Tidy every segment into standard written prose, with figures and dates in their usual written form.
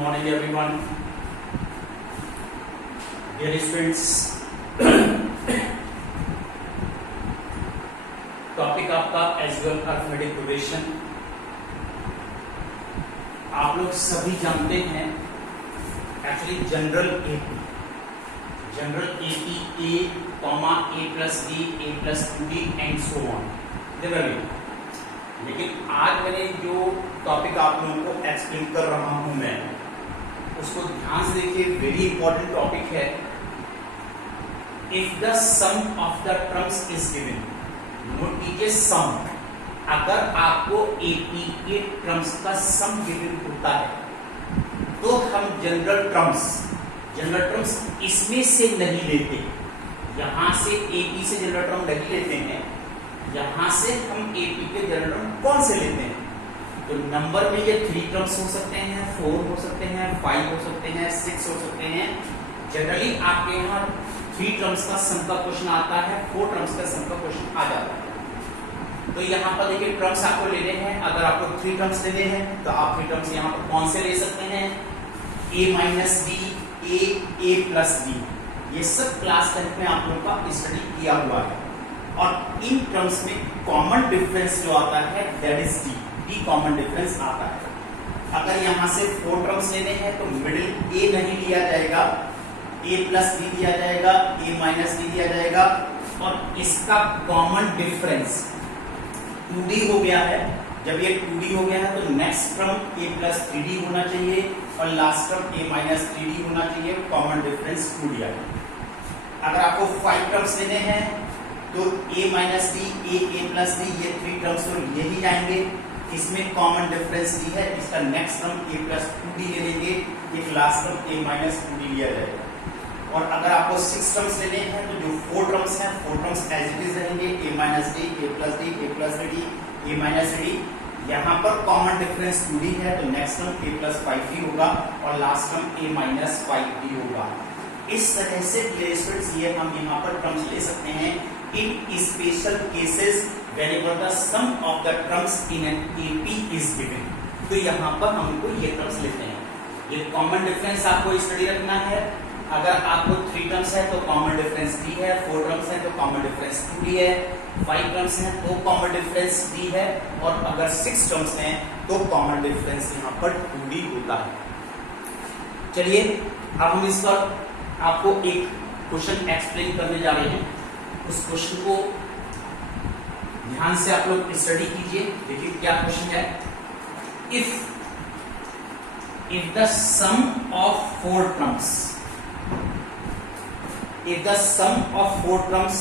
morning everyone. Dear students, topic आपका usual arithmetic progression. आप लोग सभी जानते हैं actually general AP a comma a plus b a plus 2b and so on generally. लेकिन आज मैंने जो टॉपिक आप लोगों को एक्सप्लेन कर रहा हूं मैं उसको ध्यान से देखिए, वेरी इंपॉर्टेंट टॉपिक है। If the sum of the terms is given, note कीजिए सम। अगर आपको एपी के टर्म्स का सम गिवन होता है तो हम जनरल टर्म्स इसमें से नहीं लेते। यहां से एपी से जनरल टर्म नहीं लेते हैं, यहां से हम एपी के जनरल टर्म कौन से लेते हैं? तो नंबर में ये 3 टर्म्स हो सकते हैं, 4 हो सकते हैं, 5 हो सकते हैं, 6 हो सकते हैं। जनरली आपके यहाँ 3 टर्म्स का सम का क्वेश्चन आता है, 4 टर्म्स का सम का क्वेश्चन आ जाता है। तो यहाँ पर देखिए टर्म्स आपको लेने हैं। अगर आपको 3 टर्म्स लेने हैं तो आप 3 टर्म्स यहाँ पर कौन से ले सकते हैं? a minus b, a plus b. ये सब क्लास 10 में आप लोगों का स्टडी किया हुआ है। और इन टर्म्स में कॉमन डिफरेंस जो आता है that is D common difference आता है। अगर यहां से 4 टर्म्स लेने हैं तो मिडिल ए नहीं लिया जाएगा, ए प्लस बी लिया जाएगा, ए माइनस बी लिया जाएगा। और इसका कॉमन डिफरेंस 2d हो गया है। जब ये 2d हो गया है तो next term a plus 3d होना चाहिए और last term a minus 3d होना चाहिए। कॉमन डिफरेंस 2d आ गया। अगर आपको 5 टर्म्स लेने हैं तो a minus D, A plus D, ये 3 टर्म्स तो यही जाएंगे। इसमें कॉमन डिफरेंस डी है, इसका next term a plus 2d ले लेंगे, एक last term a minus 2d लिया जाएगा। और अगर आपको 6 टर्म्स लेने हैं तो जो 4 टर्म्स हैं 4 टर्म्स एज इट इज रहेंगे, a minus D, A plus D, A plus D, A minus D. यहाँ पर कॉमन डिफरेंस 2d है तो next term a plus 5d होगा और last term a minus 5d होगा। इस तरह से ये हम यहाँ पर टर्म्स ले सकते हैं in special cases whenever the sum of the terms in an AP is given। तो यहाँ पर हमको ये टर्म्स लेते हैं। ये कॉमन डिफरेंस आपको स्टडी रखना है। अगर आपको 3 टर्म्स है तो कॉमन डिफरेंस d है, 4 टर्म्स है तो कॉमन डिफरेंस 2d है, 5 टर्म्स है तो कॉमन डिफरेंस d है और अगर 6 टर्म्स हैं तो कॉमन डिफरेंस यहाँ पर 2d होता है। चलिए अब हम इस पर आपको एक क्वेश्चन एक्सप्लेन करने जा रहे हैं। उस क्वेश्चन को ध्यान से आप लोग स्टडी कीजिए। देखिए क्या क्वेश्चन है। If the sum of 4 terms, if the sum of 4 terms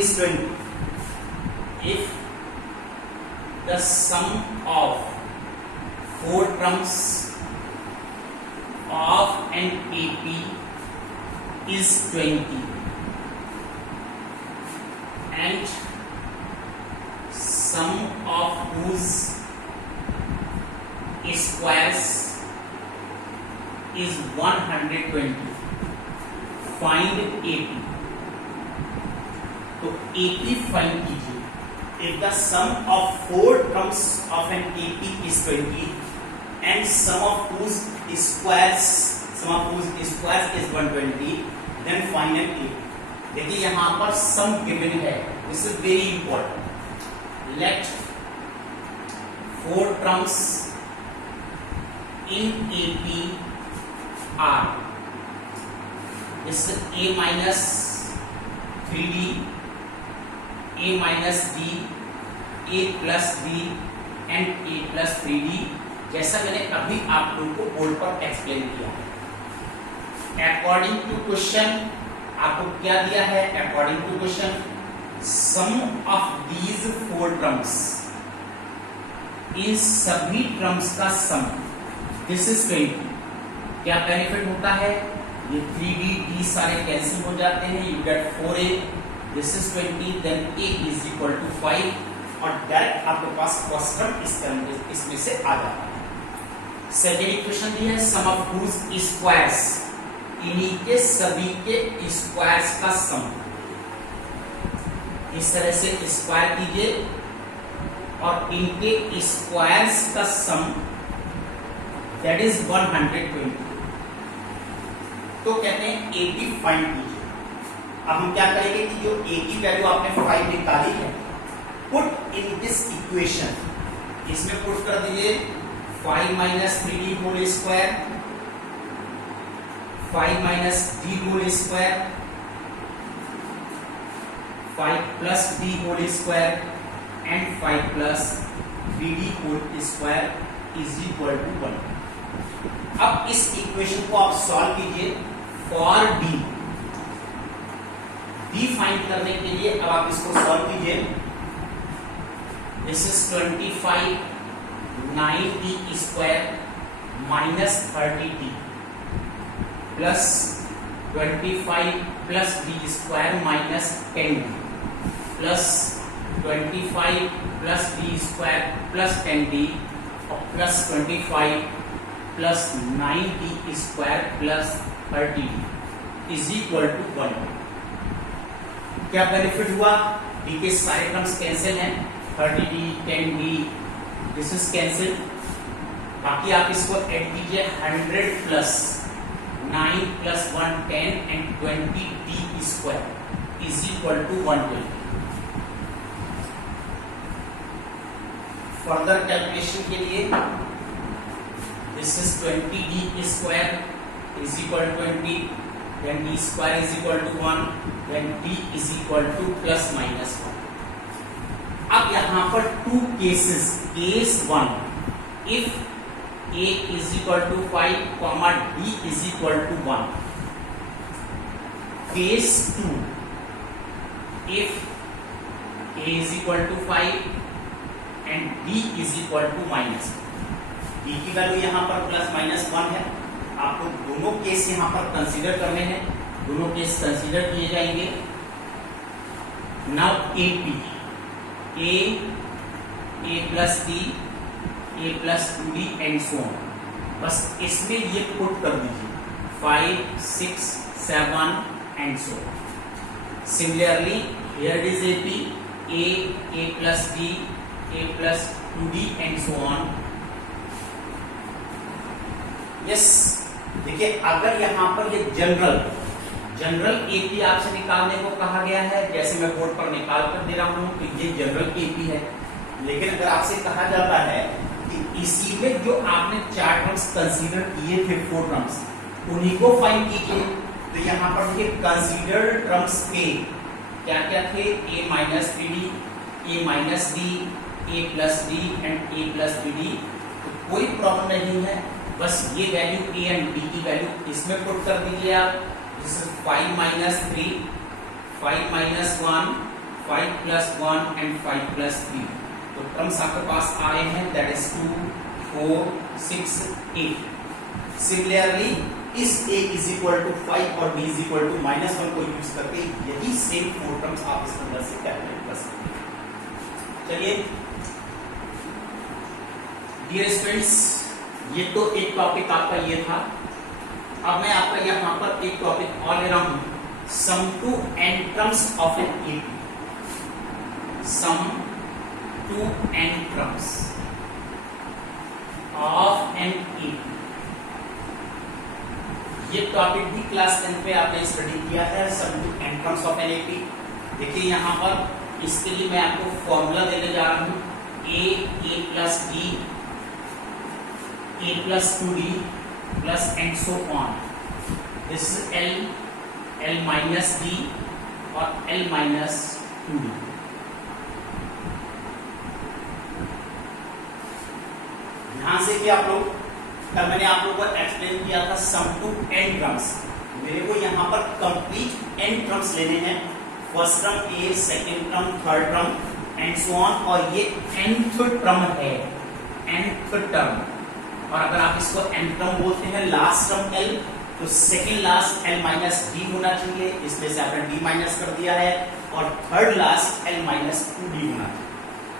is 20, if the sum of 4 terms of an AP is 20 and sum of whose squares is 120, find AP। तो AP फाइंड कीजिए। If the sum of 4 terms of an AP is 20 and sum of whose squares is 120, then find an AP। देखिए यहाँ पर sum given है, this is very important. Let 4 terms in AP R, this is a minus 3d, a minus d, a plus d and a plus 3d, जैसा मैंने अभी आप लोगों को बोर्ड पर एक्सप्लेन किया। अकॉर्डिंग टू क्वेश्चन आपको क्या दिया है? According to question sum of these 4 terms, इन सभी टर्म्स का सम दिस इज 20। क्या बेनिफिट होता है? ये 3d d सारे कैंसिल हो जाते हैं, you get 4a, this is 20, then a is equal to 5 और डायरेक्ट आपके पास फर्स्ट टर्म इसमें से आ जाता है। सेकेंड इक्वेशन दी है सम ऑफ हुज स्क्वायर्स, इन्हीं के सभी के स्क्वायर्स का सम। इस तरह से स्क्वायर कीजिए और इनके स्क्वायर्स का सम दैट इज 120। तो कहते हैं AP फाइंड कीजिए। अब हम क्या करेंगे कि जो A की वैल्यू आपने 5 निकाली है, पुट इन दिस इक्वेशन, इसमें पुट कर दीजिए 5 minus 3D whole square, 5 minus D whole square, 5 plus D whole square and 5 plus 3D whole square is equal to 1। अब इस इक्वेशन को आप सॉल्व कीजिए फॉर D। D फाइंड करने के लिए अब आप इसको सॉल्व कीजिए। This is 25 9D square minus 30D plus 25 plus D square minus 10D plus 25 plus D square plus 10D और plus 25 plus 9D square plus 30D is equal to 1। क्या benefit हुआ? D के सारे टर्म्स कैंसिल हैं, 30D 10D this is cancel. बाकी आप इसको add कीजिए 100 plus 9 plus 1 10 and 20D square is equal to 120। Further calculation के लिए this is 20D square is equal to 20, then D square is equal to 1, then D is equal to plus minus 1। अब यहां पर 2 cases, case 1 if A is equal to 5, D is equal to 1, case 2 if A is equal to 5 and D is equal to minus 1। D की value यहां पर plus minus 1 है। आपको दोनों case यहां पर कंसीडर करने हैं, दोनों केस कंसीडर किए जाएंगे। Now AP A plus D, A plus 2D and so on. बस इसमें ये पुट कर दीजिए 5 6 7 and so on. Similarly here is AP A plus D, A plus 2D and so on. Yes, देखिए अगर यहां पर ये जनरल AP आपसे निकालने को कहा गया है, जैसे मैं बोर्ड पर निकाल कर दे रहा हूं कि ये जनरल AP है, लेकिन अगर आपसे कहा जाता है कि इसी में जो आपने 4 टर्म्स कंसीडर किए थे, 4 टर्म्स, उन्हीं को फाइंड कीजिए, तो यहां पर ये कंसीडर्ड टर्म्स के क्या क्या थे? A minus 3D, A minus D, A plus D and A plus 3D। तो कोई प्रॉब्लम नहीं है, बस ये वैल्यू A एंड B की वैल्यू इसमें पुट कर दीजिए आप। This is 5 minus 3, 5 minus 1, 5 plus 1 and 5 plus 3। तो टर्म्स आपके पास आ रहे हैं, दैट इज 2 4 6 8। सिमिलरली इस A इज इक्वल टू 5 और B is equal to minus 1 को यूज करके यही सेम 4 टर्म्स आप इस अंदर से कैलकुलेट कर सकते हैं। चलिए डियर स्टूडेंट्स, ये तो एक टॉपिक आपका ये था। अब मैं आपका यहां पर एक टॉपिक और ले रहा हूं, sum to n terms of an AP। Sum to n terms of an AP। ये टॉपिक भी क्लास 10 पे आपने स्टडी किया है, sum to n terms of an AP। देखिए यहां पर इसके लिए मैं आपको फॉर्मूला देने जा रहा हूं, A plus D, A plus 2D plus and so on। This is L minus D और L minus 2D। ध्यान से कि आप लोग, कल मैंने आप लोगों को एक्सप्लेन किया था सम टू n टर्म्स। मेरे को यहाँ पर कंप्लीट n टर्म्स लेने हैं, first term A, second term, third term and so on, और ये nth टर्म है, nth टर्म। और अगर आप इसको n टर्म बोलते हैं, लास्ट टर्म L, तो second last L minus D होना चाहिए, इसमें से आपने D माइनस कर दिया है, और third last L minus 2D होना चाहिए।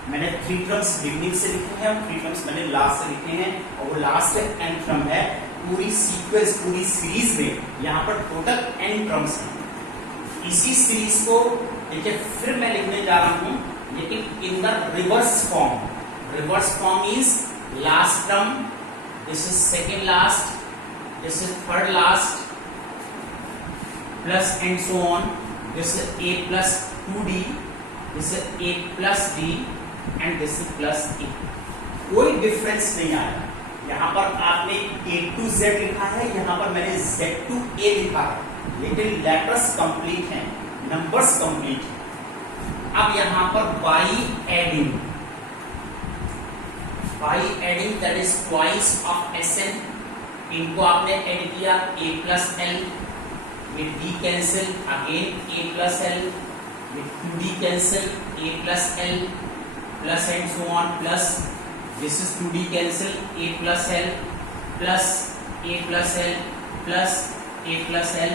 मैंने 3 टर्म्स बिगनिंग से लिखे हैं, 3 टर्म्स मैंने लास्ट से लिखे हैं, और वो लास्ट n टर्म है। पूरी सीक्वेंस, पूरी सीरीज में यहाँ पर टोटल n टर्म्स हैं। इसी सीरीज को देखिए फिर मैं लिखने जा रहा हूँ, लेकिन in the reverse form. reverse form is last term, this is second last, this is third last, plus and so on. This is a plus 2d, this is a plus d and this is plus a. कोई difference नहीं आया। यहाँ पर आपने a to z लिखा है, यहाँ पर मैंने z to a लिखा है, लेकिन लेटर्स कंप्लीट हैं, नंबर्स कंप्लीट हैं। अब यहाँ पर by adding that is twice of Sn, इनको आपने ऐड किया a plus l, with d cancel again a plus l, with 2d cancel a plus l, plus and so on, plus this is 2d cancel a plus l, plus a plus l, plus a plus l,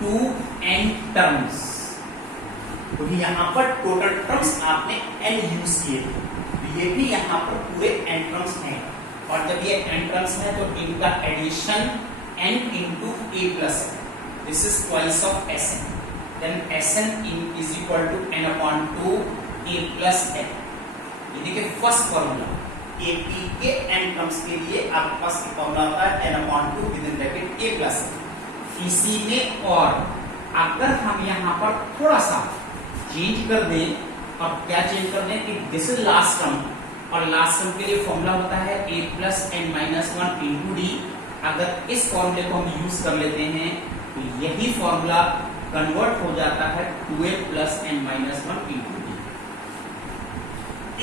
2n terms। तो यहाँ पर total terms आपने n use किए थे, तो ये भी यहाँ पर पूरे n टर्म्स हैं, और जब ये n टर्म्स है तो इनका addition n into a plus l, this is twice of Sn, then Sn is equal to n upon 2 a plus l। ये देखिए फर्स्ट फॉर्मूला, AP के n टर्म्स के लिए आपके पास फॉर्मूला होता है n upon 2 within bracket a plus l। इसी में और अगर हम यहाँ पर थोड़ा सा चेंज कर दें, अब क्या चेंज कर दें कि दिस इज लास्ट टर्म, और लास्ट टर्म के लिए फॉर्मूला होता है a plus n minus 1 into d। अगर इस फॉर्मूले को हम यूज कर लेते हैं तो यही फॉर्मूला कन्वर्ट हो जाता है 2a plus n minus 1 into d।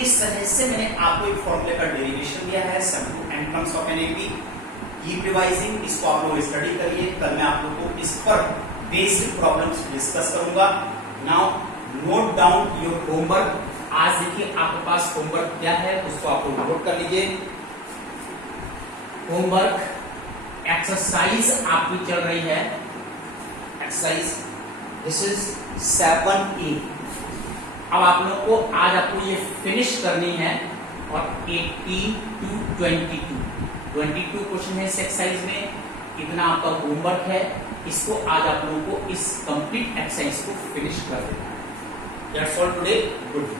इस तरह से मैंने आपको एक फॉर्मूले का डेरिवेशन दिया है, sum to n terms of an AP. Keep revising, इसको आप लोग स्टडी करिए, कल मैं आप लोग को इस पर बेसिक प्रॉब्लम्स डिस्कस करूंगा। Now note down your homework. आज देखिए आपके पास होमवर्क क्या है, उसको आप लोग नोट कर लीजिए। होमवर्क एक्सरसाइज आपकी चल रही है, एक्सरसाइज दिस इज 7A। अब आप लोगों को आज आपको ये फिनिश करनी है, और 18 to 22 क्वेश्चन है इस एक्सरसाइज में। इतना आपका होमवर्क है, इसको आज आप लोगों को इस कंप्लीट एक्सरसाइज को फिनिश कर देना है। That's all today, good.